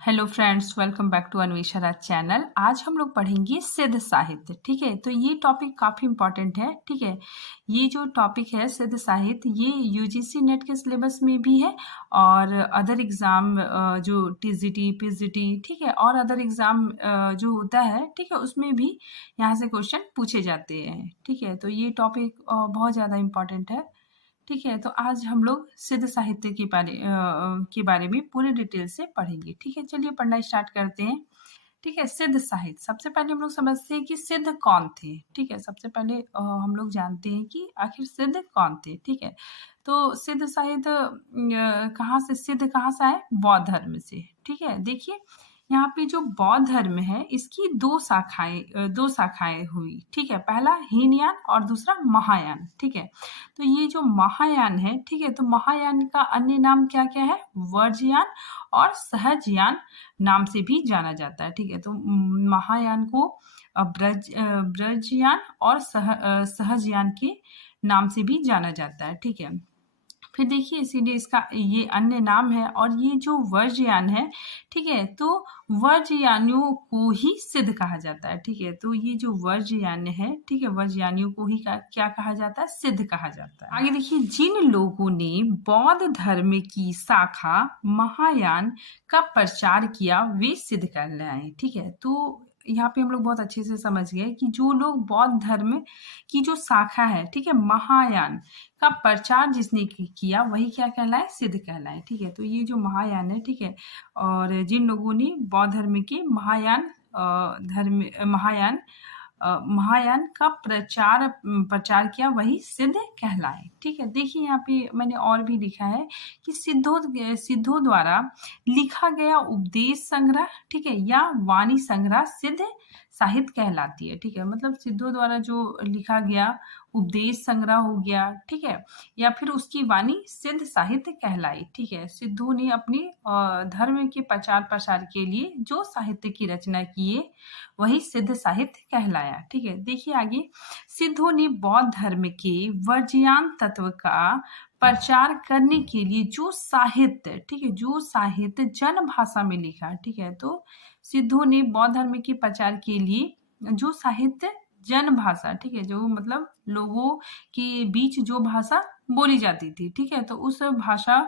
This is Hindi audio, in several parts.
Hello friends, welcome back to Anvesha Raj channel. आज हम लोग पढ़ेंगे सिद्ध साहित्य। ठीक है, तो ये टॉपिक काफ़ी इम्पॉर्टेंट है। ठीक है, ये जो टॉपिक है सिद्ध साहित्य, ये यूजीसी नेट के सिलेबस में भी है और अदर एग्ज़ाम जो टीजीटी पीजीटी, ठीक है, और अदर एग्ज़ाम जो होता है, ठीक है, उसमें भी यहाँ से क्वेश्चन पूछे जाते हैं। ठीक है, तो ये टॉपिक बहुत ज़्यादा इम्पॉर्टेंट है। ठीक है, तो आज हम लोग सिद्ध साहित्य के बारे में पूरे डिटेल से पढ़ेंगे। ठीक है, चलिए पढ़ना स्टार्ट करते हैं। ठीक है, सिद्ध साहित्य, सबसे पहले हम लोग समझते हैं कि सिद्ध कौन थे। ठीक है, सबसे पहले हम लोग जानते हैं कि आखिर सिद्ध कौन थे। ठीक है, तो सिद्ध साहित्य कहाँ से, सिद्ध कहाँ से आए? बौद्ध धर्म से। ठीक है, देखिए यहाँ पे जो बौद्ध धर्म है, इसकी दो शाखाएं हुई। ठीक है, पहला हीनयान और दूसरा महायान। ठीक है, तो ये जो महायान है, ठीक है, तो महायान का अन्य नाम क्या क्या है? वर्जयान और सहजयान नाम से भी जाना जाता है। ठीक है, तो महायान को ब्रजयान और सहजयान के नाम से भी जाना जाता है। ठीक है, फिर देखिए इसीलिए इसका ये अन्य नाम है। और ये जो वर्जयान है, ठीक है, तो वर्जयानियों को ही सिद्ध कहा जाता है। ठीक है, तो ये जो वर्जयान है, ठीक है, वर्जयानियों को ही क्या कहा जाता है? सिद्ध कहा जाता है। आगे देखिए, जिन लोगों ने बौद्ध धर्म की शाखा महायान का प्रचार किया वे सिद्ध कहलाए। ठीक है, तो यहाँ पे हम लोग बहुत अच्छे से समझ गए कि जो लोग बौद्ध धर्म की जो शाखा है, ठीक है, महायान का प्रचार जिसने किया वही क्या कहलाए? सिद्ध कहलाए। ठीक है, तो ये जो महायान है, ठीक है, और जिन लोगों ने बौद्ध धर्म के महायान का प्रचार किया वही सिद्ध कहलाए। ठीक है, देखिए यहाँ पे मैंने और भी लिखा है कि सिद्धों द्वारा लिखा गया उपदेश संग्रह, ठीक है, या वाणी संग्रह सिद्ध साहित्य कहलाती है। ठीक है, मतलब सिद्धों द्वारा जो लिखा गया उपदेश संग्रह हो गया, ठीक है, या फिर उसकी वाणी सिद्ध साहित्य कहलाई। ठीक है, सिद्धों ने अपने धर्म के प्रचार प्रसार के लिए जो साहित्य की रचना किए वही सिद्ध साहित्य कहलाया। ठीक है, देखिए आगे, सिद्धों ने बौद्ध धर्म के वर्जयान तत्व का प्रचार करने के लिए जो साहित्य, ठीक है, जो साहित्य जन भाषा में लिखा। ठीक है, तो सिद्धों ने बौद्ध धर्म के प्रचार के लिए जो साहित्य जन भाषा, ठीक है, जो मतलब लोगों के बीच जो भाषा बोली जाती थी, ठीक है, तो उस भाषा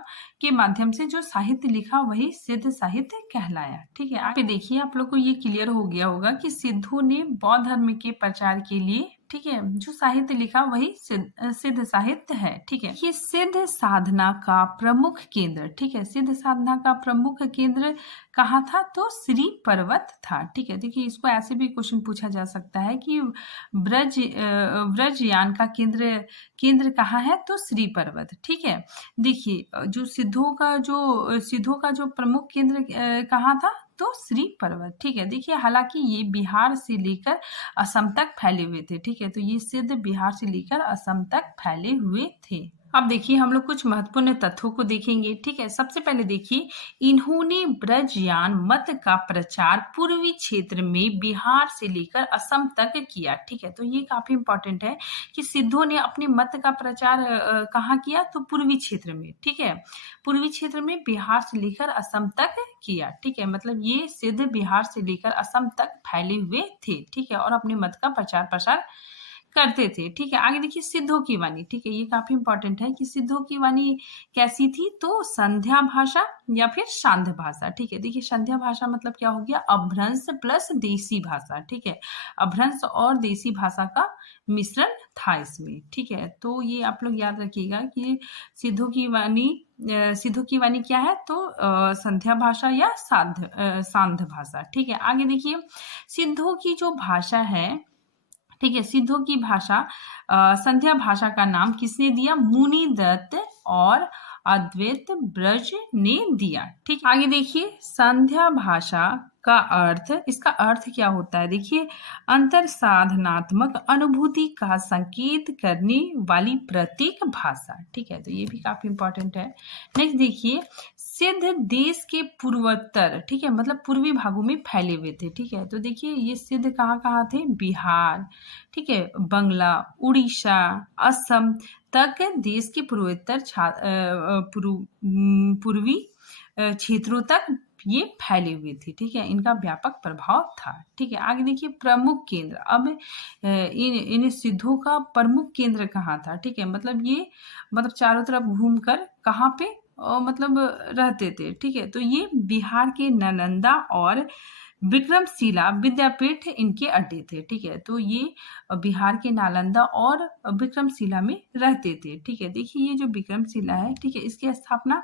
के माध्यम से जो साहित्य लिखा वही सिद्ध साहित्य कहलाया। ठीक है, आगे देखिए, आप लोग को ये क्लियर हो गया होगा कि सिद्धों ने बौद्ध धर्म के प्रचार के लिए, ठीक है, जो साहित्य लिखा वही सिद्ध साहित्य है। ठीक है, ये सिद्ध साधना का प्रमुख केंद्र, ठीक है, सिद्ध साधना का प्रमुख केंद्र कहाँ था? तो श्री पर्वत था। ठीक है, देखिए इसको ऐसे भी क्वेश्चन पूछा जा सकता है कि ब्रजयान का केंद्र कहाँ है? तो श्री पर्वत। ठीक है, देखिए जो सिद्धों का जो प्रमुख केंद्र कहाँ था? तो श्री पर्वत। ठीक है, देखिए हालांकि ये बिहार से लेकर असम तक फैले हुए थे। ठीक है, तो ये सिद्ध बिहार से लेकर असम तक फैले हुए थे। अब देखिए हम लोग कुछ महत्वपूर्ण तथ्यों को देखेंगे। ठीक है, सबसे पहले देखिए, इन्होंने ब्रजयान मत का प्रचार पूर्वी क्षेत्र में बिहार से लेकर असम तक किया। ठीक है, तो ये काफी इंपॉर्टेंट है कि सिद्धों ने अपने मत का प्रचार कहाँ किया? तो पूर्वी क्षेत्र में। ठीक है, पूर्वी क्षेत्र में बिहार से लेकर असम तक किया। ठीक है, मतलब ये सिद्ध बिहार से लेकर असम तक फैले हुए थे। ठीक है, और अपने मत का प्रचार प्रसार करते थे। ठीक है, आगे देखिए, सिद्धों की वाणी, ठीक है, ये काफी इंपॉर्टेंट है कि सिद्धों की वाणी कैसी थी? तो संध्या भाषा या फिर शांत भाषा। ठीक है, देखिए संध्या भाषा मतलब क्या हो गया? अभ्रंश प्लस देसी भाषा। ठीक है, अभ्रंश और देसी भाषा का मिश्रण था इसमें। ठीक है, तो ये आप लोग याद रखिएगा कि सिद्धों की वाणी क्या है? तो संध्या भाषा या सांध भाषा। ठीक है, आगे देखिए, सिद्धों की जो भाषा है, ठीक है, सिद्धों की भाषा संध्या भाषा का नाम किसने दिया? मुनि दत्त और अद्वैत ब्रज ने दिया। ठीक, आगे देखिए, संध्या भाषा का अर्थ, इसका अर्थ क्या होता है? देखिए, अंतर साधनात्मक अनुभूति का संकेत करने वाली प्रतीक भाषा। ठीक है, तो ये भी काफी इंपॉर्टेंट है। नेक्स्ट देखिए, सिद्ध देश के पूर्वोत्तर, ठीक है, मतलब पूर्वी भागों में फैले हुए थे। ठीक है, तो देखिए ये सिद्ध कहाँ कहाँ थे? बिहार, ठीक है, बंगला, उड़ीसा, असम तक देश के पूर्वी क्षेत्रों तक ये फैले हुए थे, ठीक है, इनका व्यापक प्रभाव था, ठीक है। आगे देखिए प्रमुख केंद्र। अब इन सिद्धों का प्रमुख केंद्र कहाँ था, ठीक है, मतलब ये मतलब चारों तरफ घूमकर कहाँ पे मतलब रहते थे, ठीक है। तो ये बिहार के नालंदा और विक्रमशिला विद्यापीठ इनके अड्डे थे, ठीक है। तो ये बिहार के नालंदा और विक्रमशिला में रहते थे, ठीक है। देखिए ये जो विक्रमशिला है, ठीक है, इसकी स्थापना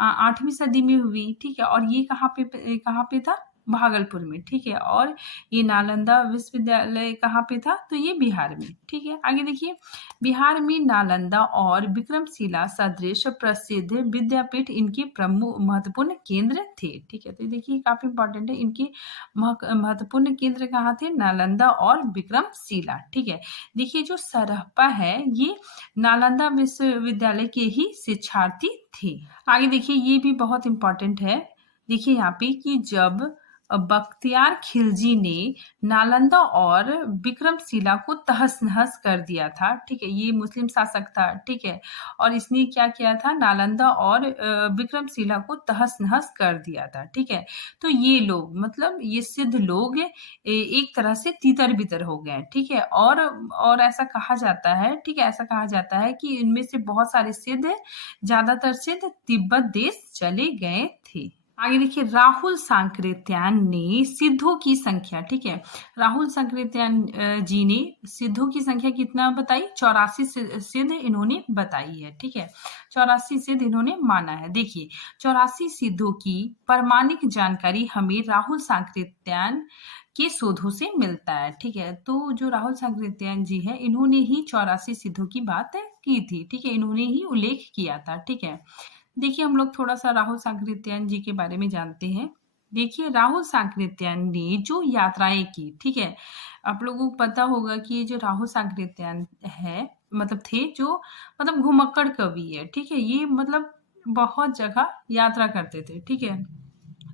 8वीं सदी में हुई, ठीक है। और ये कहाँ पे था, भागलपुर में, ठीक है। और ये नालंदा विश्वविद्यालय कहाँ पे था, तो ये बिहार में, ठीक है। आगे देखिए बिहार में नालंदा और विक्रमशिला सदृश प्रसिद्ध विद्यापीठ इनके प्रमुख महत्वपूर्ण केंद्र थे, ठीक है। तो देखिए काफी इंपॉर्टेंट है, इनके महत्वपूर्ण केंद्र कहाँ थे, नालंदा और विक्रमशिला, ठीक है। देखिए जो सरहप्पा है ये नालंदा विश्वविद्यालय के ही शिक्षार्थी थे। आगे देखिए ये भी बहुत इंपॉर्टेंट है, देखिए यहाँ पे कि जब बख्तियार खिलजी ने नालंदा और विक्रमशिला को तहस नहस कर दिया था, ठीक है, ये मुस्लिम शासक था, ठीक है। और इसने क्या किया था, नालंदा और विक्रमशिला को तहस नहस कर दिया था, ठीक है। तो ये लोग मतलब ये सिद्ध लोग एक तरह से तितर बितर हो गए, ठीक है। और ऐसा कहा जाता है, ठीक है, ऐसा कहा जाता है कि इनमें से बहुत सारे सिद्ध, ज्यादातर सिद्ध तिब्बत देश चले गए थे। आगे देखिए राहुल सांकृत्यायन ने सिद्धों की संख्या, ठीक है, राहुल सांकृत्यायन जी ने सिद्धों की संख्या कितना बताई, 84 सिद्ध इन्होंने बताई है, ठीक है। 84 सिद्ध इन्होंने माना है। देखिए 84 सिद्धों की प्रामाणिक जानकारी हमें राहुल सांकृत्यायन के शोधों से मिलता है, ठीक है। तो जो राहुल सांकृत्यायन जी है इन्होंने ही 84 सिद्धों की बात की थी, ठीक है, इन्होंने ही उल्लेख किया था, ठीक है। देखिए हम लोग थोड़ा सा राहुल सांकृत्यायन जी के बारे में जानते हैं। देखिए राहुल सांकृत्यायन ने जो यात्राएं की, ठीक है, आप लोगों को पता होगा कि ये जो राहुल सांकृत्यायन है मतलब थे जो मतलब घुमक्कड़ कवि है, ठीक है, ये मतलब बहुत जगह यात्रा करते थे, ठीक है।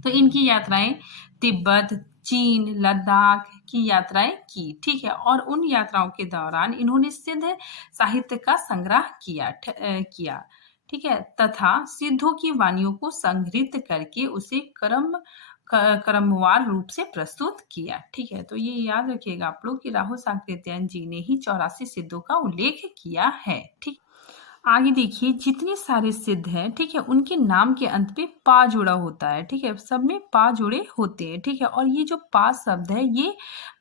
तो इनकी यात्राएं तिब्बत, चीन, लद्दाख की यात्राएं की, ठीक है। और उन यात्राओं के दौरान इन्होंने सिद्ध साहित्य का संग्रह किया, ठीक है, तथा सिद्धों की वाणियों को संग्रहित करके उसे क्रमवार रूप से प्रस्तुत किया, ठीक है। तो ये याद रखिएगा आप लोग कि राहुल सांकृत्यायन जी ने ही 84 सिद्धों का उल्लेख किया है, ठीक। आगे देखिए जितने सारे सिद्ध हैं, ठीक है, उनके नाम के अंत पे पा जुड़ा होता है, ठीक है, सब में पा जुड़े होते हैं, ठीक है। और ये जो पा शब्द है ये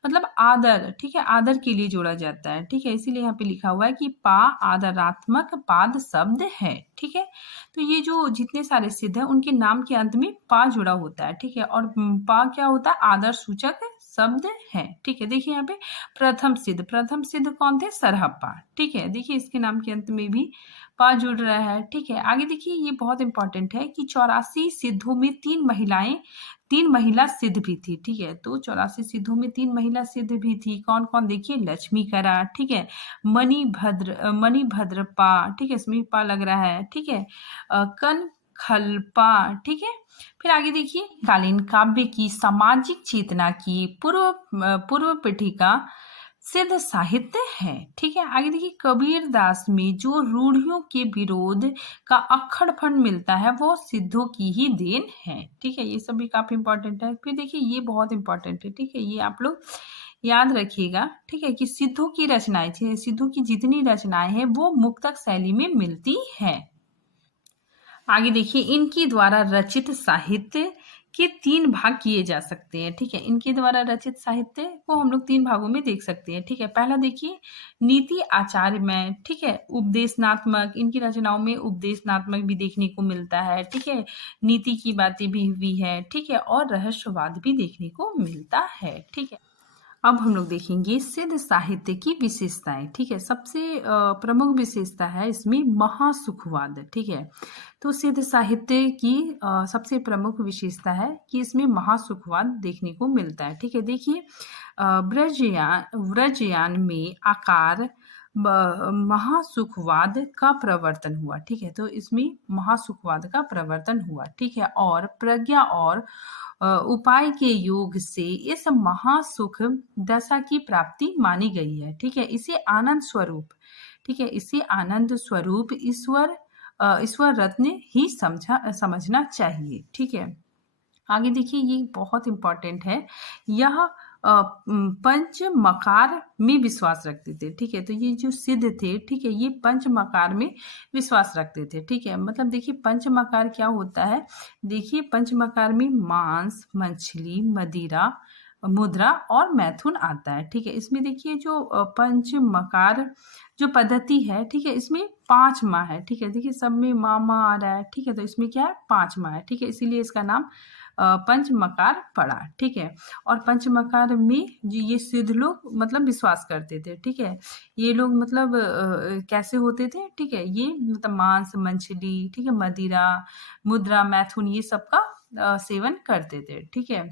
मतलब आदर, ठीक है, आदर के लिए जोड़ा जाता है, ठीक है, इसीलिए यहाँ पे लिखा हुआ है कि पा आदरात्मक पाद शब्द है, ठीक है। तो ये जो जितने सारे सिद्ध हैं उनके नाम के अंत में पा जुड़ा होता है, ठीक है। और पा क्या होता है, आदर सूचक शब्द है, ठीक है। देखिए यहाँ पे प्रथम सिद्ध कौन थे, सरहप्पा, ठीक है। देखिए इसके नाम के अंत में भी पा जुड़ रहा है, ठीक है। आगे देखिए ये बहुत इंपॉर्टेंट है कि 84 सिद्धों में 3 महिला सिद्ध भी थी, ठीक है। तो 84 सिद्धों में 3 महिला सिद्ध भी थी, कौन कौन, देखिए लक्ष्मीकरा, ठीक है, मणिभद्रपा, ठीक है, इसमें पा लग रहा है, ठीक है, कन खलपा, ठीक है। फिर आगे देखिए कालीन काव्य की सामाजिक चेतना की पूर्व पीठिका सिद्ध साहित्य है, ठीक है। आगे देखिए कबीर दास में जो रूढ़ियों के विरोध का अक्खड़ फंड मिलता है वो सिद्धों की ही देन है, ठीक है। ये सब भी काफी इंपॉर्टेंट है। फिर देखिए ये बहुत इंपॉर्टेंट है, ठीक है, ये आप लोग याद रखिएगा, ठीक है, कि सिद्धों की रचनाएं, सिद्धों की जितनी रचनाएं हैं वो मुक्तक शैली में मिलती है। आगे देखिए इनके द्वारा रचित साहित्य के 3 भाग किए जा सकते हैं, ठीक है। इनके द्वारा रचित साहित्य को हम लोग 3 भागों में देख सकते हैं, ठीक है। पहला देखिए नीति आचार्य में, ठीक है, उपदेशनात्मक, इनकी रचनाओं में उपदेशनात्मक भी देखने को मिलता है, ठीक है, नीति की बातें भी हुई है, ठीक है, और रहस्यवाद भी देखने को मिलता है, ठीक है। अब हम लोग देखेंगे सिद्ध साहित्य की विशेषताएं, ठीक है। सबसे प्रमुख विशेषता है इसमें महासुखवाद, ठीक है। तो सिद्ध साहित्य की सबसे प्रमुख विशेषता है कि इसमें महासुखवाद देखने को मिलता है, ठीक है। देखिए ब्रजयान में आकार महासुखवाद का प्रवर्तन हुआ, ठीक है। तो इसमें महासुखवाद का प्रवर्तन हुआ, ठीक है। और प्रज्ञा और उपाय के योग से इस महासुख दशा की प्राप्ति मानी गई है, ठीक है। इसे आनंद स्वरूप, ठीक है, इसे आनंद स्वरूप ईश्वर रत्न ही समझना चाहिए, ठीक है। आगे देखिए ये बहुत इम्पोर्टेंट है। यह पंच मकार में विश्वास रखते थे, ठीक है। तो ये जो सिद्ध थे, ठीक है, ये पंच मकार में विश्वास रखते थे, ठीक है। मतलब देखिए पंच मकार क्या होता है, देखिए पंच मकार में मांस, मछली, मदिरा, मुद्रा और मैथुन आता है, ठीक है। इसमें देखिए जो पंच मकार जो पद्धति है, ठीक है, इसमें 5 माह है, ठीक है। देखिए सब में माँ आ रहा है, ठीक है, तो इसमें क्या है 5 माह है, ठीक है, इसीलिए इसका नाम पंचमकार पड़ा, ठीक है। और पंचमकार में जो ये सिद्ध लोग मतलब विश्वास करते थे, ठीक है। ये लोग मतलब कैसे होते थे, ठीक है, ये मतलब मांस, मछली, ठीक है, मदिरा, मुद्रा, मैथुन ये सब का सेवन करते थे, ठीक है।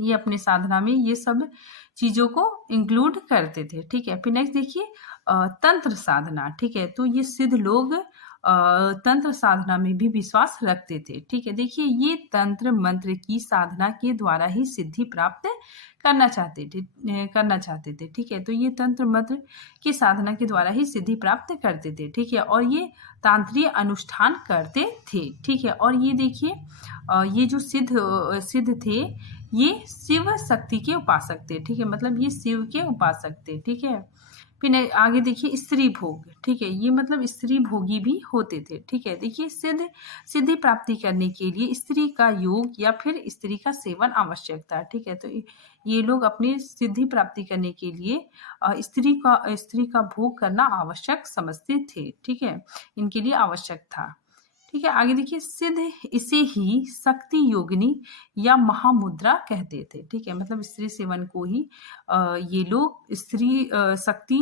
ये अपने साधना में ये सब चीजों को इंक्लूड करते थे, ठीक है। फिर नेक्स्ट देखिए तंत्र साधना, ठीक है। तो ये सिद्ध लोग तंत्र साधना में भी विश्वास रखते थे, ठीक है। देखिए ये तंत्र मंत्र की साधना के द्वारा ही सिद्धि प्राप्त करना चाहते थे, ठीक है। तो ये तंत्र मंत्र की साधना के द्वारा ही सिद्धि प्राप्त करते थे, ठीक है। और ये तांत्रिक अनुष्ठान करते थे, ठीक है। और ये देखिए ये जो सिद्ध थे ये शिव शक्ति के उपासक थे, ठीक है। मतलब ये शिव के उपासक थे, ठीक है। फिर आगे देखिए स्त्री भोग, ठीक है, ये मतलब स्त्री भोगी भी होते थे, ठीक है। देखिए सिद्धि प्राप्ति करने के लिए स्त्री का योग या फिर स्त्री का सेवन आवश्यक था, ठीक है। तो ये लोग अपनी सिद्धि प्राप्ति करने के लिए स्त्री का भोग करना आवश्यक समझते थे, ठीक है, इनके लिए आवश्यक था, ठीक है। आगे देखिए सिद्ध इसे ही शक्ति योगिनी या महामुद्रा कहते थे, ठीक है। मतलब स्त्री सेवन को ही ये लोग स्त्री शक्ति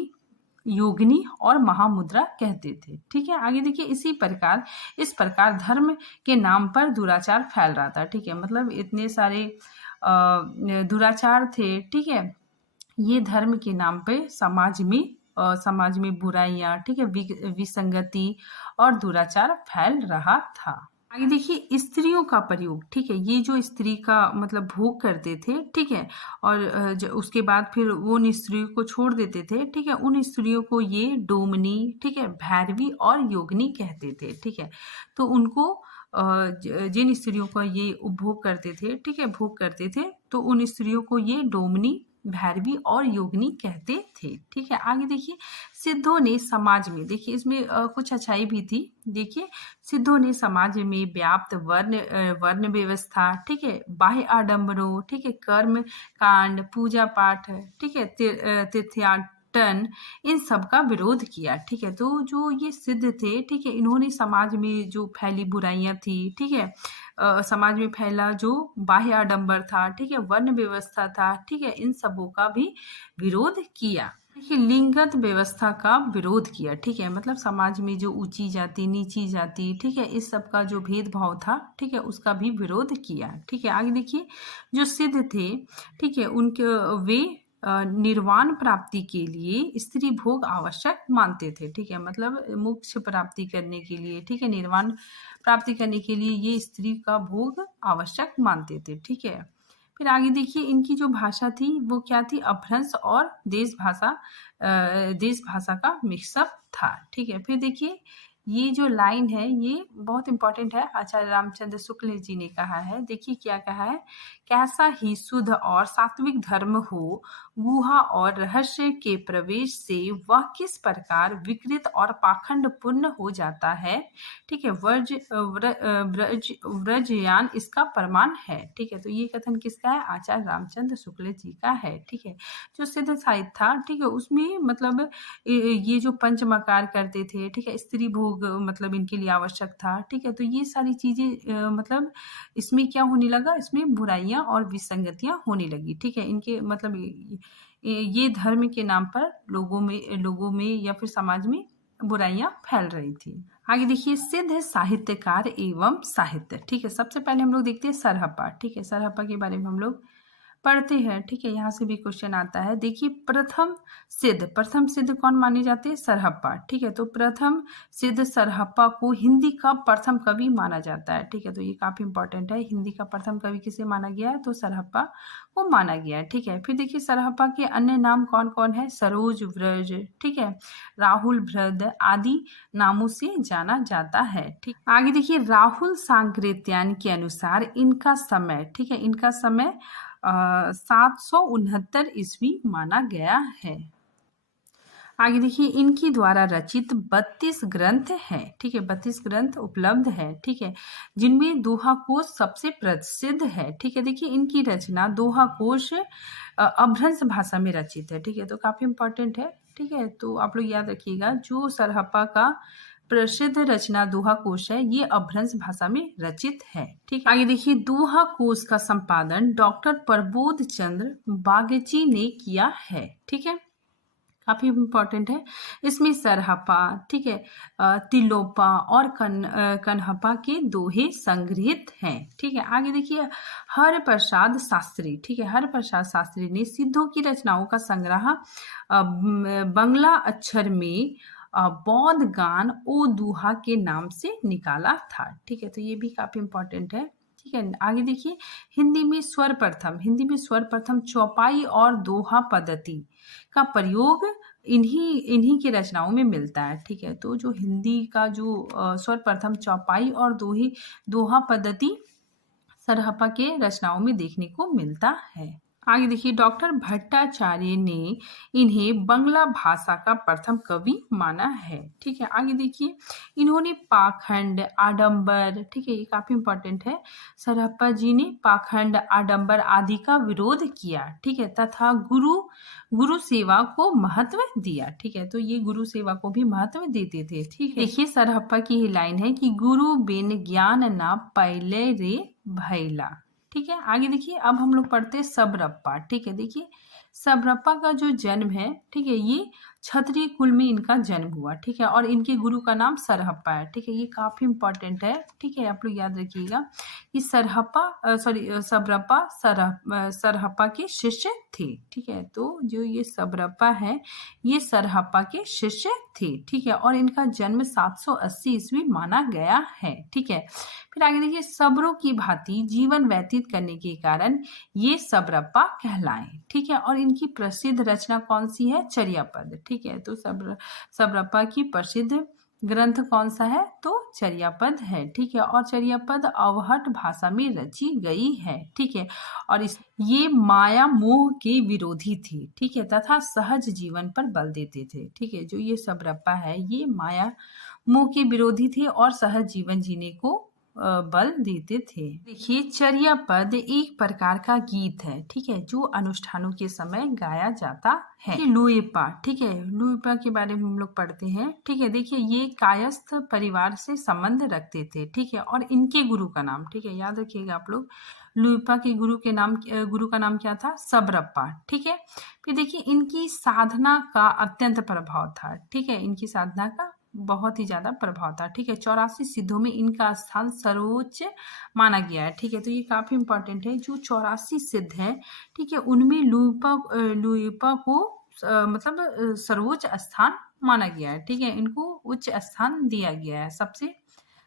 योगिनी और महामुद्रा कहते थे, ठीक है। आगे देखिए इस प्रकार धर्म के नाम पर दुराचार फैल रहा था, ठीक है। मतलब इतने सारे दुराचार थे, ठीक है। ये धर्म के नाम पे समाज में बुराइयां, ठीक है, विसंगति और दुराचार फैल रहा था। आगे देखिए स्त्रियों का प्रयोग, ठीक है। ये जो स्त्री का मतलब भोग करते थे, ठीक है, और उसके बाद फिर वो उन स्त्रियों को छोड़ देते थे, ठीक है। उन स्त्रियों को ये डोमनी, ठीक है, भैरवी और योगिनी कहते थे, ठीक है। तो उनको जिन स्त्रियों का ये उपभोग करते थे, ठीक है, भोग करते थे, तो उन स्त्रियों को ये डोमनी, भैरवी और योगिनी कहते थे, ठीक है। आगे देखिए सिद्धों ने समाज में, देखिए इसमें कुछ अच्छाई भी थी। देखिए सिद्धों ने समाज में व्याप्त वर्ण व्यवस्था, ठीक है, बाह्य आडंबरों, ठीक है, कर्म कांड, पूजा पाठ, ठीक है, तीर्थयाटन, इन सब का विरोध किया, ठीक है। तो जो ये सिद्ध थे, ठीक है, इन्होंने समाज में जो फैली बुराइयां थी, ठीक है, समाज में फैला जो बाह्य आडंबर था, ठीक है, वर्ण व्यवस्था था, ठीक है, इन सबों का भी विरोध किया। देखिए लिंगगत व्यवस्था का विरोध किया, ठीक है। मतलब समाज में जो ऊंची जाति, नीची जाति, ठीक है, इस सब का जो भेदभाव था, ठीक है, उसका भी विरोध किया, ठीक है। आगे देखिए जो सिद्ध थे, ठीक है, उनके वे निर्वाण प्राप्ति के लिए स्त्री भोग आवश्यक मानते थे, ठीक है। मतलब मोक्ष प्राप्ति करने के लिए, ठीक है, निर्वाण प्राप्ति करने के लिए ये स्त्री का भोग आवश्यक मानते थे, ठीक है। फिर आगे देखिए इनकी जो भाषा थी वो क्या थी, अपभ्रंश और देश भाषा का मिक्सअप था, ठीक है। फिर देखिए ये जो लाइन है ये बहुत इंपॉर्टेंट है, आचार्य रामचंद्र शुक्ल जी ने कहा है। देखिए क्या कहा है, कैसा ही शुद्ध और सात्विक धर्म हो, गुहा और रहस्य के प्रवेश से वह किस प्रकार विकृत और पाखंडपूर्ण हो जाता है, ठीक है, व्रजयान इसका प्रमाण है, ठीक है। तो ये कथन किसका है, आचार्य रामचंद्र शुक्ल जी का है, ठीक है। जो सिद्ध साहित्य था, ठीक है, उसमें मतलब ये जो पंचमकार करते थे, ठीक है, स्त्री भोग मतलब इनके लिए आवश्यक था, ठीक है। तो ये सारी चीजें मतलब इसमें क्या होने लगा, इसमें बुराइयां और विसंगतियां होने लगी, ठीक है। इनके मतलब ये धर्म के नाम पर लोगों में या फिर समाज में बुराइयां फैल रही थी। आगे देखिए सिद्ध साहित्यकार एवं साहित्य, ठीक है। सबसे पहले हम लोग देखते हैं सरहप्पा, ठीक है, सरहप्पा के बारे में हम लोग पढ़ते हैं, ठीक है, यहाँ से भी क्वेश्चन आता है। देखिए प्रथम सिद्ध कौन माने जाते हैं? सरहप्पा, ठीक है। तो प्रथम सिद्ध सरहप्पा को हिंदी का प्रथम कवि माना जाता है, ठीक है। तो ये काफी इंपॉर्टेंट है, हिंदी का प्रथम कवि किसे माना गया है? तो सरहप्पा को माना गया है, ठीक है। फिर देखिए सरहप्पा के अन्य नाम कौन कौन है? सरोज व्रज, ठीक है, राहुल भ्रद आदि नामों से जाना जाता है, ठीक। आगे देखिए राहुल सांकृत्यायन के अनुसार इनका समय, ठीक है, इनका समय 769 ईस्वी माना गया है। आगे देखिए इनकी द्वारा रचित 32 ग्रंथ हैं, ठीक है, 32 ग्रंथ उपलब्ध है, ठीक है, जिनमें दोहा कोश सबसे प्रसिद्ध है, ठीक है। देखिए इनकी रचना दोहा कोश अभ्रंश भाषा में रचित है, ठीक है, तो काफी इंपॉर्टेंट है, ठीक है। तो आप लोग याद रखिएगा जो सरहप्पा का प्रसिद्ध रचना दोहा कोश है ये अभ्रंश भाषा में रचित है, ठीक है। आगे देखिए दोहा कोश का संपादन डॉक्टर प्रबोध चंद्र बागची ने किया है, ठीक है, काफी इंपॉर्टेंट है। इसमें सरहप्पा, ठीक है, तिलोपा और कन्हप्पा के दोहे संग्रहित हैं, ठीक है। आगे देखिए हरप्रसाद शास्त्री, ठीक है, हरप्रसाद शास्त्री ने सिद्धों की रचनाओं का संग्रह बंगला अक्षर में बौद्ध गान ओ दुहा के नाम से निकाला था, ठीक है। तो ये भी काफी इंपॉर्टेंट है, ठीक है। आगे देखिए हिंदी में स्वर प्रथम चौपाई और दोहा पद्धति का प्रयोग इन्हीं की रचनाओं में मिलता है, ठीक है। तो जो हिंदी का जो स्वर प्रथम चौपाई और दोहा पद्धति सरहप्पा के रचनाओं में देखने को मिलता है। आगे देखिए डॉक्टर भट्टाचार्य ने इन्हें बंगला भाषा का प्रथम कवि माना है, ठीक है। आगे देखिए इन्होंने पाखंड आडंबर, ठीक है, ये काफी इंपॉर्टेंट है, सरहप्पा जी ने पाखंड आडंबर आदि का विरोध किया, ठीक है, तथा गुरु सेवा को महत्व दिया, ठीक है। तो ये गुरु सेवा को भी महत्व देते थे, ठीक है। देखिए सरहप्पा की ही लाइन है कि गुरु बिन ज्ञान ना पहले रे भैला, ठीक है। आगे देखिए अब हम लोग पढ़ते हैं सबरप्पा, ठीक है। देखिए सबरप्पा का जो जन्म है, ठीक है, ये क्षत्रिय कुल में इनका जन्म हुआ, ठीक है, और इनके गुरु का नाम सरहप्पा है, ठीक है, ये काफी इंपॉर्टेंट है, ठीक है। आप लोग याद रखिएगा कि सबरप्पा सरहप्पा के शिष्य थे, ठीक है। तो जो ये सबरप्पा है ये सरहप्पा के शिष्य थे, ठीक है, और इनका जन्म 780 ईस्वी माना गया है, ठीक है। फिर आगे देखिए सबरों की भांति जीवन व्यतीत करने के कारण ये सबरप्पा कहलाए, ठीक है, और इनकी प्रसिद्ध रचना कौन सी है? चर्यापद, ठीक है। तो सबरप्पा की प्रसिद्ध ग्रंथ कौन सा है? तो चर्यापद है, ठीक है, और चर्यापद अवहट भाषा में रची गई है, ठीक है, और ये माया मोह के विरोधी थे, ठीक है, तथा सहज जीवन पर बल देते थे, ठीक है। जो ये सबरप्पा है ये माया मोह के विरोधी थे और सहज जीवन जीने को बल देते थे। देखिए चर्यापद एक प्रकार का गीत है, ठीक है, जो अनुष्ठानों के समय गाया जाता है। लुइपा, ठीक है, लुइपा के बारे में हम लोग पढ़ते हैं, ठीक है। देखिए ये कायस्थ परिवार से संबंध रखते थे, ठीक है, और इनके गुरु का नाम, ठीक है, याद रखिएगा आप लोग, लुइपा के गुरु का नाम क्या था? सबरप्पा, ठीक है। फिर देखिए इनकी साधना का अत्यंत प्रभाव था, ठीक है, इनकी साधना का बहुत ही ज्यादा प्रभाव था, ठीक है। 84 सिद्धों में इनका स्थान सर्वोच्च माना गया है, ठीक है। तो ये काफी इंपॉर्टेंट है, जो 84 सिद्ध है, ठीक है, उनमें लुइपा को मतलब सर्वोच्च स्थान माना गया है, ठीक है, इनको उच्च स्थान दिया गया है, सबसे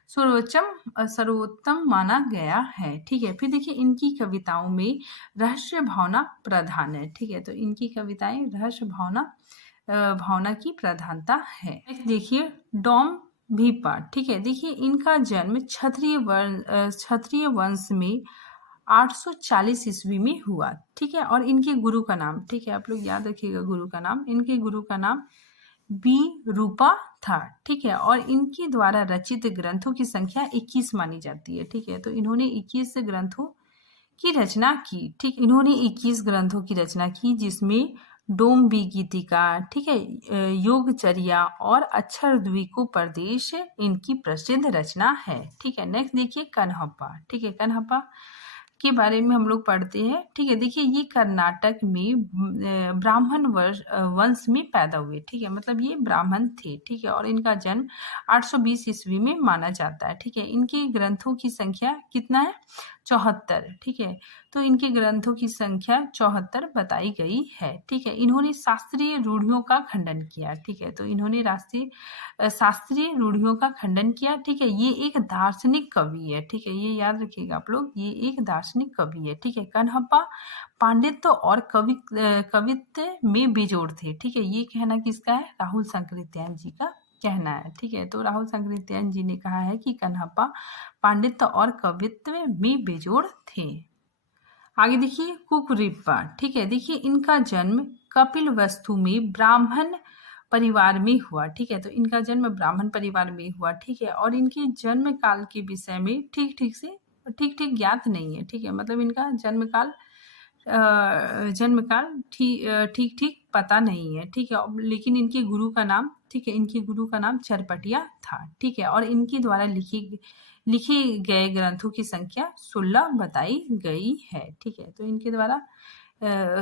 सर्वोत्तम माना गया है, ठीक है। फिर देखिए इनकी कविताओं में रहस्य भावना प्रधान है, ठीक है, तो इनकी कविताएं रहस्य भावना की प्रधानता है। देखिए डोम भीपा, ठीक है, देखिए इनका जन्म क्षत्रिय वंश में 840 ईस्वी में हुआ, ठीक है, और इनके गुरु का नाम, ठीक है, आप लोग याद रखिएगा गुरु का नाम, इनके गुरु का नाम विरूपा था, ठीक है, और इनके द्वारा रचित ग्रंथों की संख्या 21 मानी जाती है, ठीक है। तो इन्होंने 21 ग्रंथों की रचना की, ठीक, इन्होंने 21 ग्रंथों की रचना की, जिसमें डोम्बी गीतिका, ठीक है, योगचर्या और अक्षर द्विकोपदेश इनकी प्रसिद्ध रचना है, ठीक है। नेक्स्ट देखिए कन्हप्पा, ठीक है, कन्हप्पा के बारे में हम लोग पढ़ते हैं, ठीक है। देखिए ये कर्नाटक में ब्राह्मण वंश में पैदा हुए, ठीक है, मतलब ये ब्राह्मण थे, ठीक है, और इनका जन्म 820 ईस्वी में माना जाता है, ठीक है। इनके ग्रंथों की संख्या कितना है? 74, ठीक है। तो इनके ग्रंथों की संख्या 74 बताई गई है, ठीक है। इन्होंने शास्त्रीय रूढ़ियों का खंडन किया, ठीक है। तो इन्होंने शास्त्रीय रूढ़ियों का खंडन किया, ठीक है। ये एक दार्शनिक कवि है, ठीक है। ये याद रखिएगा आप लोग, ये एक दार्शनिक कवि है, ठीक है। कन्हप्पा पांडित्य और कवित्व में बेजोड़ थे, ठीक है। ये कहना किसका है? राहुल शंकरित्यायन जी का कहना है, ठीक है। तो राहुल शंकरित्यायन जी ने कहा है कि कन्हप्पा पांडित्य और कवित्व में बेजोड़ थे। आगे देखिए कुकरिप्पा, ठीक है। देखिए इनका जन्म कपिलवस्तु में ब्राह्मण परिवार में हुआ, ठीक है। तो इनका जन्म ब्राह्मण परिवार में हुआ, ठीक है। और इनके जन्म काल के विषय में ठीक ठीक ज्ञात नहीं है, ठीक है। मतलब इनका जन्म काल ठीक ठीक पता नहीं है, ठीक है। लेकिन इनके गुरु का नाम, ठीक है, इनके गुरु का नाम चरपटिया था, ठीक है। और इनके द्वारा लिखे गए ग्रंथों की संख्या 16 बताई गई है, ठीक है। तो इनके द्वारा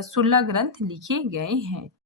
16 ग्रंथ लिखे गए हैं।